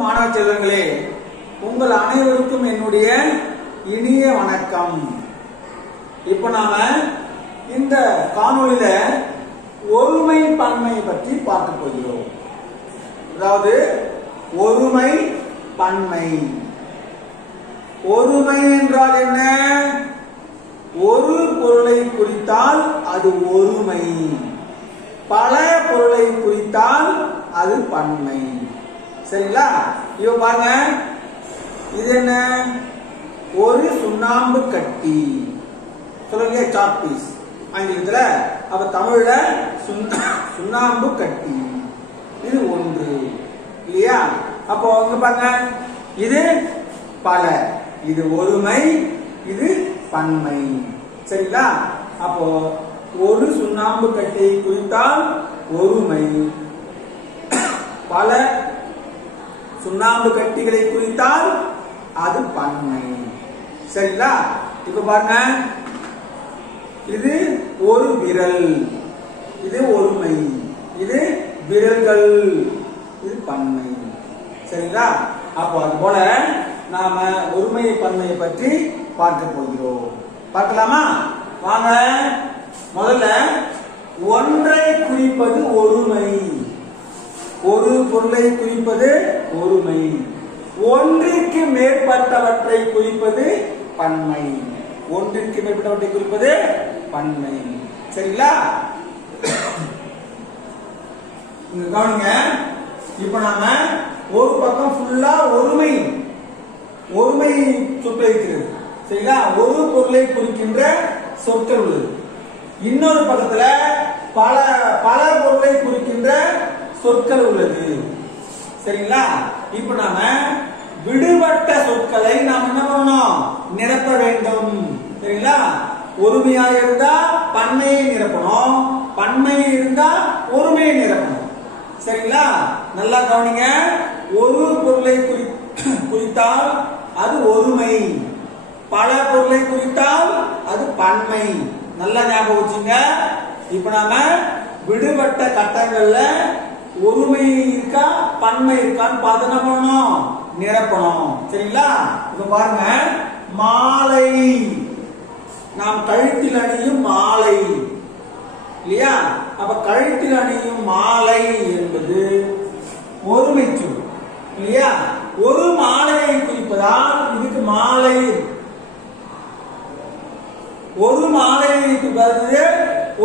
மாணவ செல்வங்களே, உங்கள் அனைவருக்கும் என்னுடைய இனிய வணக்கம். இப்ப நாம இந்த காணொளியில ஒருமை பன்மை பற்றி பார்க்க போகிறோம். அதாவது ஒருமை பன்மை. ஒருமை என்றால் என்ன? ஒரு பொருளை குறித்தால் அது ஒருமை, பல பொருளை குறித்தால் அது பன்மை. சரிங்களா? இப்ப பாருங்க, இது என்ன? ஒரு சுண்ணாம்பு கட்டி. சொல்லுங்க, சாக் பீஸ் ஆங்கிலத்துல. அப்ப தமிழ்ல சுண்ணாம்பு கட்டி. இது ஒன்று இல்லையா? அப்போ இங்க பாருங்க, இது பல, இது ஒருமை, இது பன்மை. சரிங்களா? அப்போ ஒரு சுண்ணாம்பு கட்டியை குறித்தால் ஒருமை, பல சுண்ணாம்பு கட்டிகளை குறித்தால் அது பன்மை. சரிங்களா? இப்ப பாருங்க, இது ஒரு விரல், இது ஒருமை, இது விரல்கள், இது பன்மை. சரிங்களா? அப்போ அது போல நாம ஒருமை பன்மையை பற்றி பார்க்க போகிறோம். பார்க்கலாமா? வாங்க. முதல்ல ஒன்றை குறிப்பது ஒருமை, ஒரு பொருளை குறிப்பது ஒருமை, ஒன்றிற்கு மேற்பட்டவற்றை குறிப்பது பன்மை, ஒன்றிற்கு மேற்பட்டவற்றை குறிப்பது பன்மை. சரிங்களா? இங்க கவனிங்க. இப்ப நாம ஒரு பக்கம் ஃபுல்லா ஒருமை ஒருமை சொற்கள் இருக்கிறது. சரிங்களா? ஒரு பொருளை குறிக்கின்ற சொற்கள் உள்ளது. இன்னொரு பக்கத்துல பல பல பொருளை குறிக்கின்ற சொற்கள் உள்ளது. சரிங்களா? இப்ப நாம விடுபட்ட சொற்களை நாம் என்ன பண்ணணும்? நிரப்ப வேண்டும். சரிங்களா? ஒருமையாக இருந்தா பன்மையை நிரப்பணும், பன்மை இருந்தா ஒருமையை நிரப்பணும். சரிங்களா? நல்லா கவனிங்க. ஒரு பொருளை குறித்தால் அது ஒருமை, பல பொருளை குறித்தால் அது பன்மை. நல்லா ஞாபகம் வச்சுங்க. இப்ப நாம விடுபட்ட கட்டங்கள்ல ஒருமை இருக்கா பன்மை இருக்கான்னு பார்த்து என்ன பண்ணணும்? நிரப்பணும். சரிங்களா? இப்ப பாருங்க, மாலை, நாம் கழுத்தில் அணியும் மாலை இல்லையா? அப்ப கழுத்தில் அணியும் மாலை என்பது ஒருமை சொல் இல்லையா? ஒரு மாலையை குறிப்பதால் இதுக்கு மாலை, ஒரு மாலையை குறிப்பது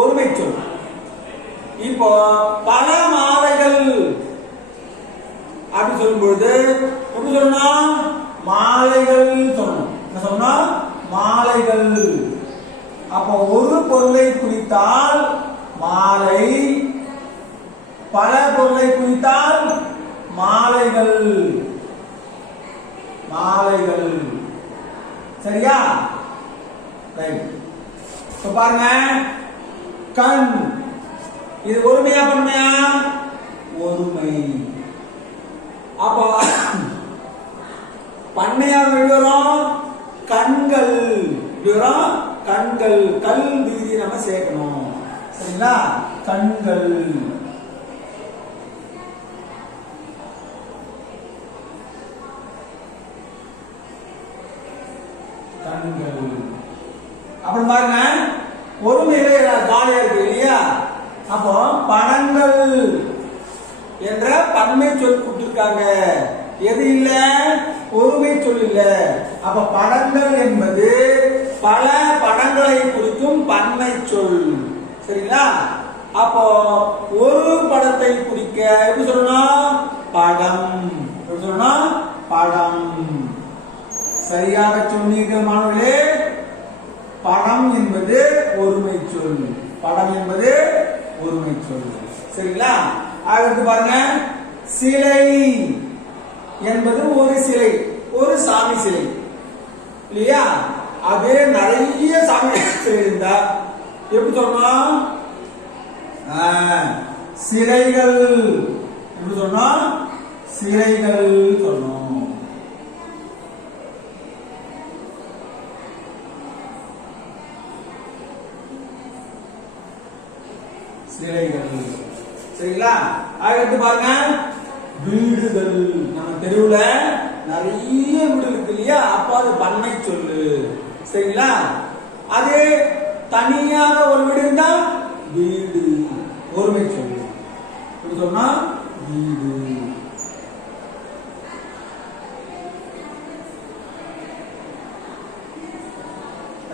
ஒருமை சொல். இப்போ பல மாலைகள் அப்படி சொல்லும்பொழுது எப்படி சொல்லணும்? மாலைகள் சொல்லணும். என்ன சொல்லணும்? மாலைகள். அப்போ ஒரு பொருளை குறித்தால் மாலை, பல பொருளை குறித்தால் மாலைகள், மாலைகள். சரியா? ரைட். இப்ப பாருங்க, கண், இது ஒருமையா பன்மையா? ஒருமை. அப்போ பன்மையாக வரும் கண்கள், வரும் கண்கள், கல் விகுதி நம்ம சேர்க்கணும். சரிங்களா? கண்கள். கண்கள். அப்புறம் பாருங்க, ஒருமையிலே காலியா இருக்கு இல்லையா? அப்போ படங்கள் என்ற பன்மை சொல் கொடுத்திருக்காங்க. எது இல்ல? ஒருமை சொல் இல்ல. அப்ப படங்கள் என்பது பல படங்களை குறிக்கும் பன்மை சொல். சரிங்களா? அப்போ ஒரு படத்தை குறிக்க எப்படி சொல்லணும்? படம். எப்படி சொல்லணும்? படம். சரியாக சொன்னீர்கள் மாணவர்களே. படம் என்பது ஒருமை சொல், படம் என்பது ஒருமை சொல். சரிங்களா? அடுத்து பாருங்க, சிலை என்பது ஒரு சிலை, ஒரு சாமி சிலை இல்லையா? அதே நிறைய சாமி சிலை இருந்தா எப்படி சொல்லணும்? சிலைகள். எப்படி சொல்லணும்? சிலைகள் சொல்லணும். சிலைகள். சரிங்களா? அடுத்து பாருங்க, வீடுகள். நம்ம தெருவுல நிறைய வீடு இருக்கு இல்லையா, அப்ப அது பண்ணை சொல்லு. சரிங்களா? அதே தனியாக ஒரு வீடு இருந்தா வீடு, ஒருமை சொல்லு. இப்படி சொன்னா வீடு.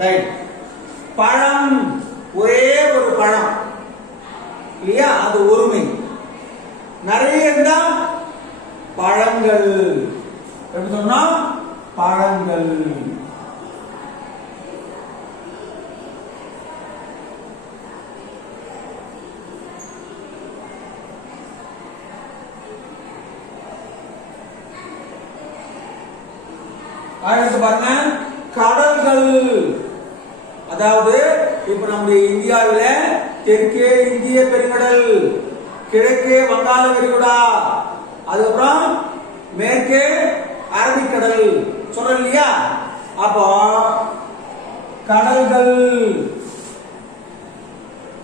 ரைட். பழம், ஒரே ஒரு பழம் இல்லையா, அது ஒருமை. நிறைய இருந்தா பழங்கள். எப்படி சொன்னா பழங்கள். அடுத்து பாருங்க, கடல்கள். அதாவது இப்ப நம்முடைய இந்தியாவில தெற்கே இந்திய பெருங்கடல், கிழக்கே வங்காள விரிகுடா, அதுக்கப்புறம் மேற்கே அரபிக்கடல் சொல்றோம் இல்லையா. அப்போ கடல்கள்,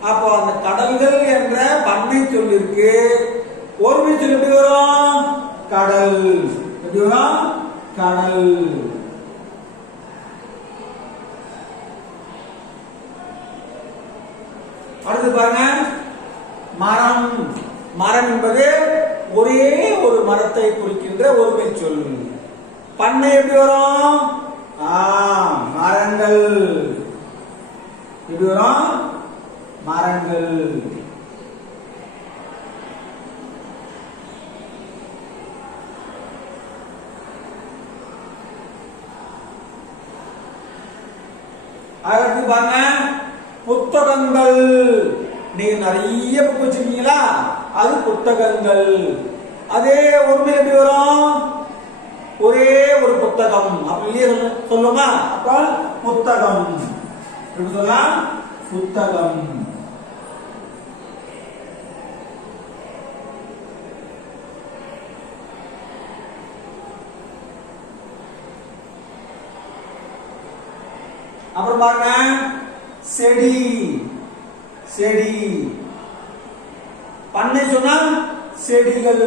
அப்போ அந்த கடல்கள் என்ற பன்மை சொல்லிருக்கு. ஒருமை சொல் எப்படி வரும்? கடல். எப்படி வரும்? கடல். அடுத்து பாருங்க, மரம். மரம் என்பது ஒரே ஒரு மரத்தை குறிக்கின்ற ஒருமை சொல். பண்ணை எப்படி வரும்? மரங்கள். எப்படி வரும்? மரங்கள். அடுத்து பாருங்க, புத்தகங்கள். நீங்க நிறைய புக் வச்சிருக்கீங்களா, அது புத்தகங்கள். அதே ஒருமை எப்படி வரும்? ஒரே ஒரு புத்தகம். அப்படியே சொல்லுமா? அப்ப புத்தகம். எப்படி சொல்லலாம்? புத்தகம். அப்புறம் பாருங்க, செடி. செடி பண்ணை சொன்னா செடிகள்.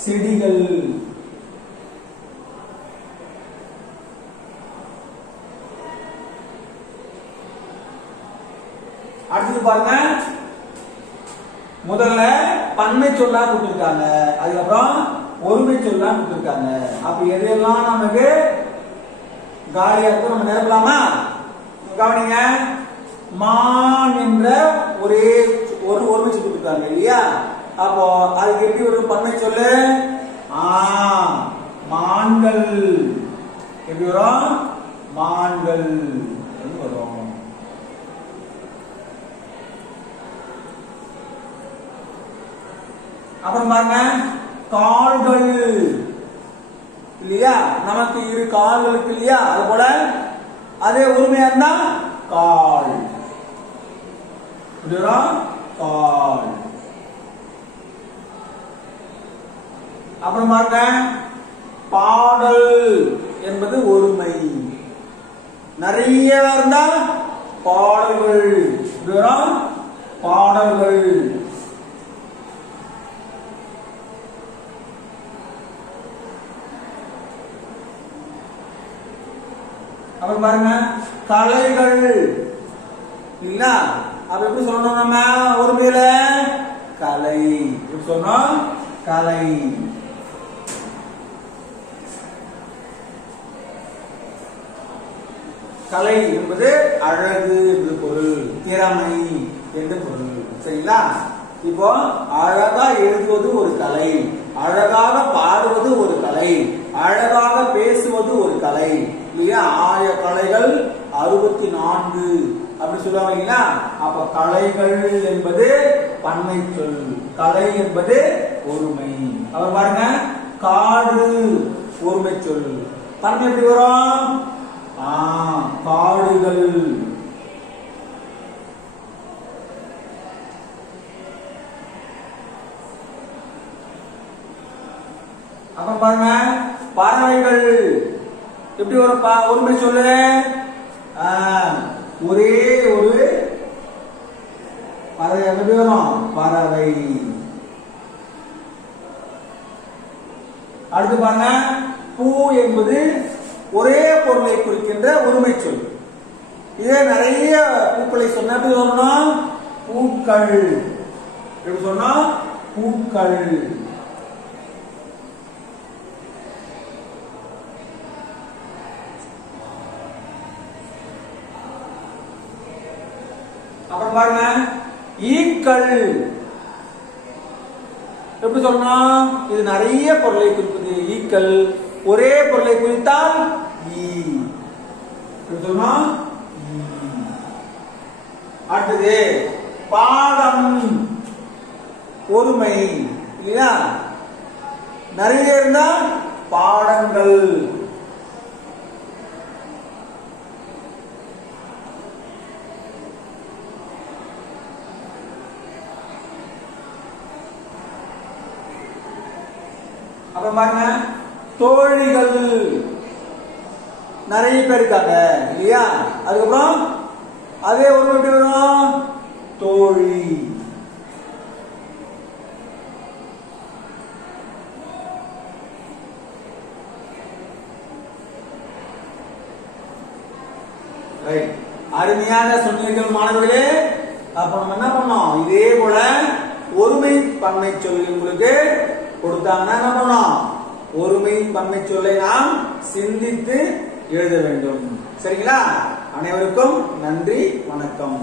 செடிகள். அடுத்து பாருங்க, முதல்ல பன்மை சொல்லா கொடுத்திருக்காங்க, அதுக்கப்புறம் ஒருமை சொல்லா கொடுத்திருக்காங்க. அப்ப எதெல்லாம் நமக்கு காலியா இருக்கும் நம்ம நிரப்பலாமா? கவனிங்க, மான் என்ற ஒரே ஒரு ஒருமை சொல்லி கொடுத்திருக்காங்க இல்லையா. அப்போ அதுக்கு எப்படி ஒரு பன்மை சொல்லு? மான்கள். எப்படி வரும்? மான்கள் வரும். அப்புறம் பாருங்க, கால்கள் இல்லையா, நமக்கு இரு கால்கள் இருக்கு இல்லையா, அது போல அதே உரிமையா இருந்தா கால். கால். அப்புறம் பாருங்க, பாடல் என்பது ஒருமை. நிறைய இருந்தா பாடல்கள். பாடல்கள். அப்புறம் பாருங்க, கலைகள் இல்ல, அப்ப எப்படி சொல்லணும் நம்ம ஒருமையில? கலை. எப்படி சொல்லணும்? கலை. கலை என்பது அழகு என்று பொருள், திறமை என்று பொருள். சரிங்களா? இப்போ அழகா எழுதுவது ஒரு கலை, அழகாக பாடுவது ஒரு கலை, அழகாக பேசுவது ஒரு கலை இல்லையா. 1000 கலைகள் 64 அப்படி சொல்லுவாங்க இல்லையா. அப்ப கலைகள் என்பது பன்மை சொல், கலை என்பது ஒருமை. அவர் பாருங்க, காடு ஒருமை சொல், பன்மை எப்படி வரும்? காடுகள். அப்புறம் பாருங்க, பறவைகள் எப்படி வரும்? ஒருமை சொல்லு. ஒரே ஒரு பறவை எப்படி வரும்? பறவை. அடுத்து பாருங்க, பூ என்பது ஒரே பொருளை குறிக்கின்ற ஒருமை சொல். இதே நிறைய பூக்களை சொன்ன எப்படி சொல்லணும்? பூக்கள். எப்படி சொன்னா? பூக்கள். அப்புறம் பாருங்க, ஈக்கள். எப்படி சொல்லணும்? இது நிறைய பொருளை குறிப்பது ஈக்கள். ஒரே பொருளை குறித்தால் ஈ. எப்படி சொல்லணும்? அடுத்தது பாடம், ஒருமை இல்லையா? நிறைய இருந்தா பாடங்கள். அப்புறம் பாருங்க, தோழிகள். நிறைய பேர் இருக்காங்க இல்லையா? அதுக்கப்புறம் அதே ஒரு எப்படி வரும்? தோழி. அருமையான சொன்னீர்கள் மாணவர்களே. அப்ப நம்ம என்ன பண்ணோம்? இதே போல ஒருமை பன்மை சொல் உங்களுக்கு கொடுத்தாங்கன்னா என்ன பண்ணோம்? ஒருமை பன்மை சொல்லை நாம் சிந்தித்து எழுத வேண்டும். சரிங்களா? அனைவருக்கும் நன்றி, வணக்கம்.